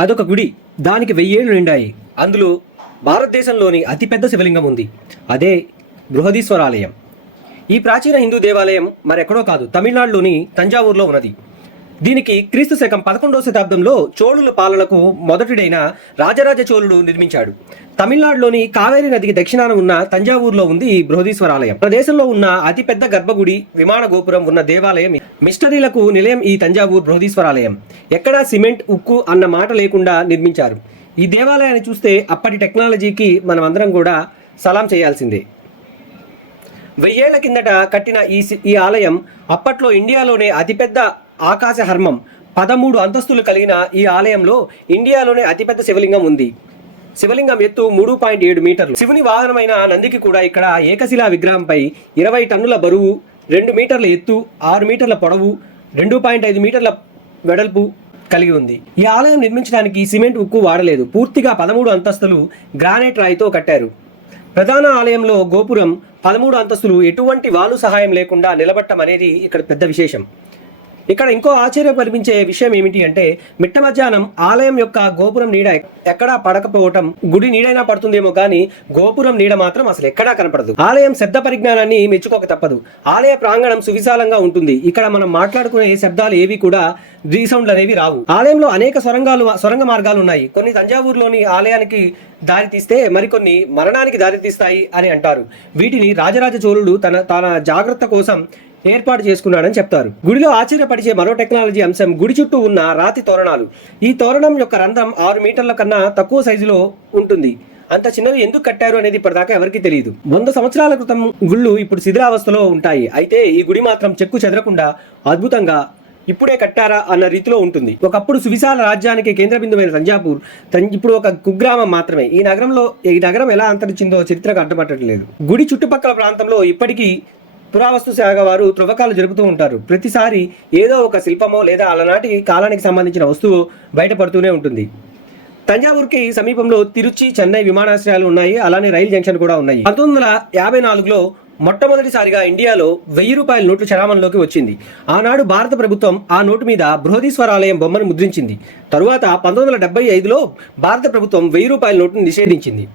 అదొక గుడి. దానికి వెయ్యేళ్ళు నిండాయి. అందులో భారతదేశంలోని అతిపెద్ద శివలింగం ఉంది. అదే బృహదీశ్వరాలయం. ఈ ప్రాచీన హిందూ దేవాలయం మరెక్కడో కాదు. తమిళనాడులోని తంజావూరులో ఉన్నది. దీనికి క్రీస్తు శకం పదకొండవ శతాబ్దంలో చోళుల పాలనకు మొదటిడైన రాజరాజ చోళుడు నిర్మించాడు. తమిళనాడులోని కావేరీ నదికి దక్షిణాన ఉన్న తంజావూరులో ఉంది ఈ బృహదీశ్వరాలయం. ఆలయం ప్రదేశంలో ఉన్న అతిపెద్ద గర్భగుడి విమాన గోపురం ఉన్న దేవాలయం మిస్టరీలకు నిలయం ఈ తంజావూరు బృహదీశ్వరాలయం. ఎక్కడా సిమెంట్ ఉక్కు అన్న మాట లేకుండా నిర్మించారు. ఈ దేవాలయాన్ని చూస్తే అప్పటి టెక్నాలజీకి మనం అందరం కూడా సలాం చేయాల్సిందే. వెయ్యేళ్ళ కిందట కట్టిన ఈ సి- ఈ ఆలయం అప్పట్లో ఇండియాలోనే అతిపెద్ద ఆకాశ హర్మం. పదమూడు అంతస్తులు కలిగిన ఈ ఆలయంలో ఇండియాలోనే అతిపెద్ద శివలింగం ఉంది. శివలింగం ఎత్తు మూడు పాయింట్ ఏడు మీటర్లు. శివుని వాహనమైన నందికి కూడా ఇక్కడ ఏకశిలా విగ్రహంపై ఇరవై టన్నుల బరువు రెండు మీటర్ల ఎత్తు ఆరు మీటర్ల పొడవు రెండు పాయింట్ ఐదు మీటర్ల వెడల్పు కలిగి ఉంది. ఈ ఆలయం నిర్మించడానికి సిమెంట్ ఉక్కు వాడలేదు. పూర్తిగా పదమూడు అంతస్తులు గ్రానైట్ రాయితో కట్టారు. ప్రధాన ఆలయంలో గోపురం పదమూడు అంతస్తులు ఎటువంటి వాలు సహాయం లేకుండా నిలబట్టం అనేది ఇక్కడ పెద్ద విశేషం. ఇక్కడ ఇంకో ఆశ్చర్యపరిపించే విషయం ఏమిటి అంటే మిట్ట మధ్యాహ్నం ఆలయం యొక్క గోపురం నీడ ఎక్కడా పడకపోవటం గుడి నీడైనా పడుతుందేమో కానీ గోపురం నీడ మాత్రం అసలు ఎక్కడా కనపడదు. ఆలయం శబ్ద పరిజ్ఞానాన్ని మెచ్చుకోక తప్పదు. ఆలయ ప్రాంగణం సువిశాలంగా ఉంటుంది. ఇక్కడ మనం మాట్లాడుకునే శబ్దాలు ఏవి కూడా రీసౌండ్లు అనేవి రావు. ఆలయంలో అనేక సొరంగాలు సొరంగ మార్గాలు ఉన్నాయి. కొన్ని తంజావూరులోని ఆలయానికి దారి తీస్తే మరికొన్ని మరణానికి దారి తీస్తాయి అని అంటారు. వీటిని రాజరాజ చోళుడు తన తన జాగ్రత్త కోసం ఏర్పాటు చేసుకున్నాడని చెప్తారు. గుడిలో ఆశ్చర్యపరిచే మరో టెక్నాలజీ అంశం గుడి చుట్టూ ఉన్న రాతి తోరణాలు. ఈ తోరణం యొక్క రంధ్రం ఆరు మీటర్ల కన్నా తక్కువ సైజులో ఉంటుంది. అంత చిన్నవి ఎందుకు కట్టారు అనేది ఇప్పటిదాకా ఎవరికీ తెలియదు వంద సంవత్సరాల క్రితం గుళ్ళు ఇప్పుడు శిథిరావస్థలో ఉంటాయి. అయితే ఈ గుడి మాత్రం చెక్కు చెదరకుండా అద్భుతంగా ఇప్పుడే కట్టారా అన్న రీతిలో ఉంటుంది. ఒకప్పుడు సువిశాల రాజ్యానికి కేంద్ర బిందువైన తంజాపూర్ ఇప్పుడు ఒక కుగ్రామం మాత్రమే. ఈ నగరంలో ఈ నగరం ఎలా అంతరించిందో చరిత్రకు అడ్డపట్టట్లేదు గుడి చుట్టుపక్కల ప్రాంతంలో ఇప్పటికీ పురావస్తు శాఖ వారు త్రవ్వకాలు జరుపుతూ ఉంటారు. ప్రతిసారి ఏదో ఒక శిల్పమో లేదా అలనాటి కాలానికి సంబంధించిన వస్తువు బయటపడుతూనే ఉంటుంది. తంజావూర్కి సమీపంలో తిరుచి చెన్నై విమానాశ్రయాలు ఉన్నాయి. అలానే రైలు జంక్షన్ కూడా ఉన్నాయి. పంతొమ్మిది వందల యాభై నాలుగులో మొట్టమొదటిసారిగా ఇండియాలో వెయ్యి రూపాయల నోట్లు చలామణిలోకి వచ్చింది. ఆనాడు భారత ప్రభుత్వం ఆ నోటు మీద బృహదీశ్వరాలయం బొమ్మను ముద్రించింది. తరువాత పంతొమ్మిది వందల డెబ్బై ఐదులో భారత ప్రభుత్వం వెయ్యి రూపాయల నోటును నిషేధించింది.